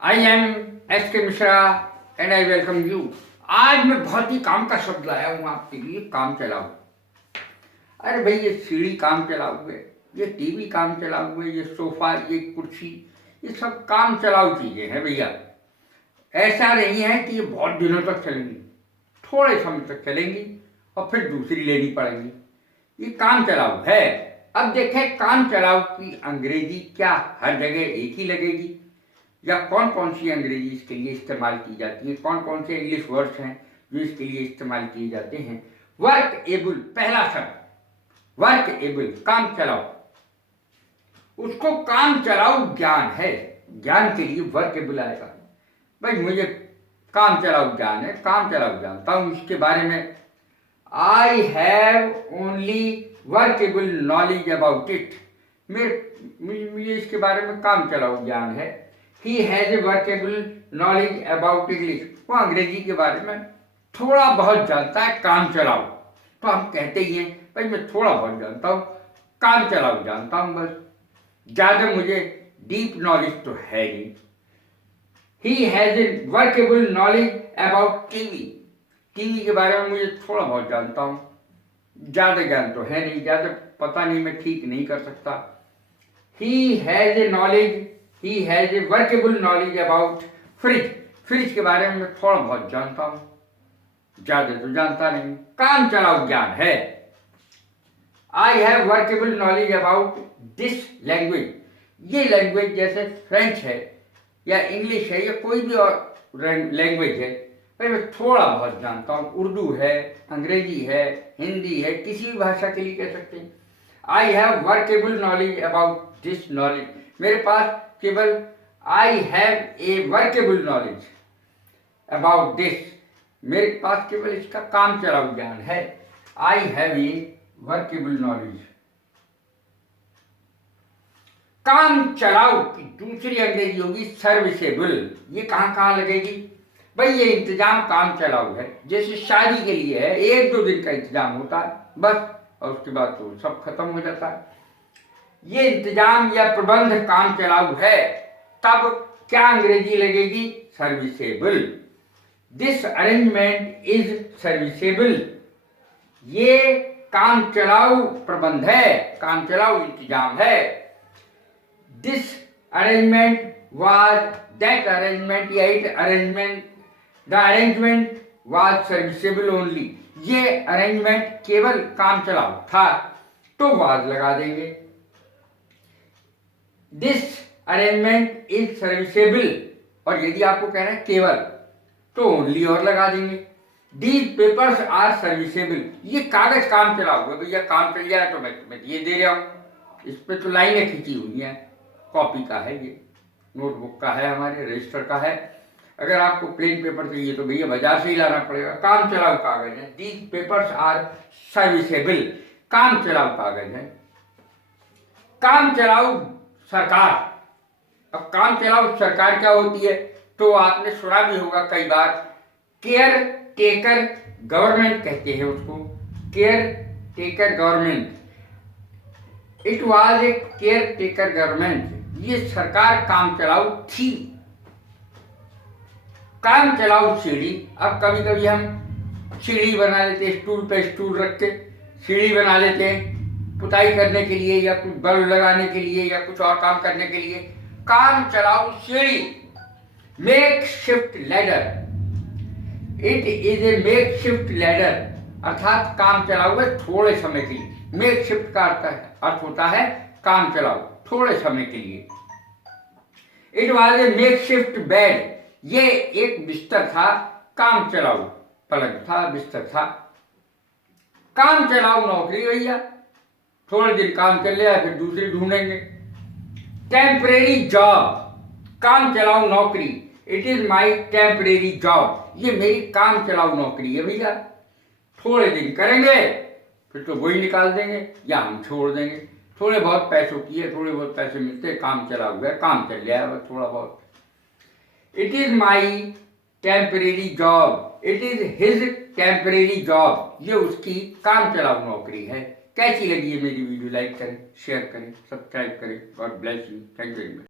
I am S के Mishra and I welcome you. आज मैं बहुत ही काम का शब्द लाया हूँ आपके लिए, काम चलाओ। अरे भाई, ये सीढ़ी काम चलाओ है, ये टीवी काम चलाओ है, ये सोफा, ये कुर्सी, ये सब काम चलाओ चीजें हैं भैया। ऐसा नहीं है कि ये बहुत दिनों तक चलेंगी, थोड़े समय तक चलेंगी और फिर दूसरी लेनी पड़ेगी। ये काम चलाओ है। अब देखें, काम चलाओ की अंग्रेजी क्या हर जगह एक ही लगेगी, या कौन कौन सी अंग्रेजी इसके लिए इस्तेमाल की जाती है, कौन कौन से इंग्लिश वर्ड्स हैं जो इसके लिए इस्तेमाल किए जाते हैं। वर्क एबल, पहला शब्द वर्क एबल, काम चलाओ। उसको काम चलाओ ज्ञान है, ज्ञान के लिए वर्क एबल आएगा। भाई मुझे काम चलाओ ज्ञान है, काम चलाओ जानता हूँ, इसके बारे में I have only workable knowledge about it. मुझे इसके बारे में काम चलाओ ज्ञान है। He has a workable knowledge about English, वो अंग्रेजी के बारे में थोड़ा बहुत जानता है, काम चलाओ। तो हम कहते ही हैं भाई मैं थोड़ा बहुत जानता हूँ, काम चलाओ जानता हूँ, बस ज़्यादा मुझे डीप नॉलेज तो है नहीं। He has a workable knowledge about TV, TV के बारे में मुझे थोड़ा बहुत जानता हूँ, ज़्यादा ज्ञान तो है नहीं, ज़्यादा पता नहीं, मैं ठीक नहीं कर सकता। He has a workable knowledge about fridge, fridge के बारे में मैं थोड़ा बहुत जानता हूँ, ज़्यादा तो जानता नहीं। काम चलाओ ज्ञान है। I have workable knowledge about this language, ये लैंग्वेज जैसे फ्रेंच है या इंग्लिश है या कोई भी और लैंग्वेज है, भाई मैं थोड़ा बहुत जानता हूँ। उर्दू है, अंग्रेजी है, हिंदी है, किसी भी भाषा के लिए कह सकते हैं। I have workable knowledge about this knowledge, मेरे पास केवल I have a workable knowledge about this, मेरे पास केवल इसका काम चलाओ ज्ञान है। I have a workable knowledge. काम चलाओ की दूसरी अंग्रेजी होगी सर्विसेबल। ये कहाँ कहाँ लगेगी भाई? ये इंतजाम काम चलाओ है, जैसे शादी के लिए है, एक दो दिन का इंतजाम होता है बस, और उसके बाद तो सब खत्म हो जाता है। ये इंतजाम या प्रबंध काम चलाऊ है, तब क्या अंग्रेजी लगेगी? Serviceable. This arrangement is serviceable, ये काम चलाऊ प्रबंध है, काम चलाऊ इंतजाम है। This arrangement was, that arrangement या it arrangement, the arrangement was serviceable only, ये अरेंजमेंट केवल काम चलाऊ था, तो वाज लगा देंगे। दिस अरेंजमेंट इज सर्विसेबल, और यदि आपको कहना है केवल, तो ओनली और लगा देंगे। दीज पेपर्स आर सर्विसेबल, ये कागज काम चलाऊ है भैया, काम चल जाए तो मैं तुम्हें ये दे रहा हूँ। इस पर तो लाइनें खींची हुई हैं, कॉपी का है, ये नोटबुक का है, हमारे रजिस्टर का है। अगर आपको प्लेन पेपर चाहिए तो भैया बाजार से ही लाना पड़ेगा, काम चलाऊ कागज है। दीज पेपर्स आर सर्विसेबल, काम चलाऊ कागज है। काम चलाऊ सरकार, अब काम चलाऊ सरकार क्या होती है? तो आपने सुना भी होगा कई बार, केयर टेकर गवर्नमेंट कहते हैं उसको, care taker government. It was a care taker government, ये सरकार काम चलाऊ थी। काम चलाऊ सीढ़ी, अब कभी कभी हम सीढ़ी बना लेते हैं, स्टूल पे स्टूल रख के सीढ़ी बना लेते हैं, पुताई करने के लिए या कुछ बल्ब लगाने के लिए या कुछ और काम करने के लिए। काम चलाऊ सीढ़ी। Make shift ladder, it is a make shift ladder, अर्थात काम चलाऊ है थोड़े समय के लिए। मेक शिफ्ट का अर्थ होता है काम चलाऊ थोड़े समय के लिए। It was a make shift bed, ये एक बिस्तर था, काम चलाऊ पलंग था, बिस्तर था। काम चलाऊ नौकरी भैया, थोड़े दिन काम कर लिया फिर दूसरी ढूंढेंगे। टेम्परेरी जॉब, काम चलाऊ नौकरी, it is my temporary job, ये मेरी काम चलाऊ नौकरी है भैया। थोड़े दिन करेंगे फिर तो वही निकाल देंगे या हम छोड़ देंगे। थोड़े बहुत पैसों की है, थोड़े बहुत पैसे मिलते, काम चलाऊ है, काम चल गया बस थोड़ा बहुत। It is my temporary job, it is his temporary job, ये उसकी काम चलाऊ नौकरी है। कैसी लगी है मेरी वीडियो? लाइक करें, शेयर करें, सब्सक्राइब करें। God bless you, thank you very much.